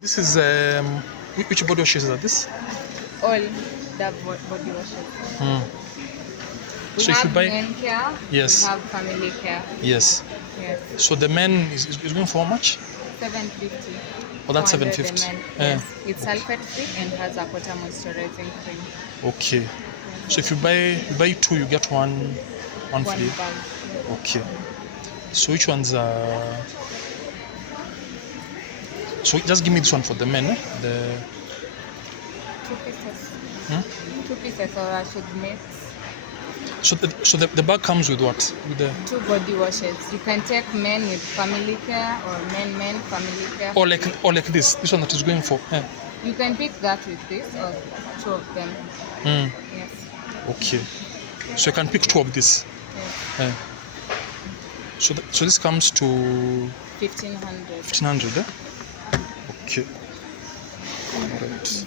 This is which body washes are this? All the body washes. Hmm. We So if you have buy, men care. yes, We have family care. yes. Yes. So the men is going for how much? 750. Oh, that's 400 the 750. men. Yes. It's sulfate free and has a quarter moisturizing cream. Okay. Yes. So if you buy two, you get one One free. bag. Okay. So which ones are? So just give me this one for the men. The 2 pieces. hmm? 2 pieces, or I should mix. So the bag comes with what? With the 2 body washes. You can take men with family care or men family care. or like this. This one that is going for. You can pick that with this or 2 of them. Hmm. Yes. Okay. So you can pick two of this. Yes. So this comes to 1500. 1500. Okay. All right.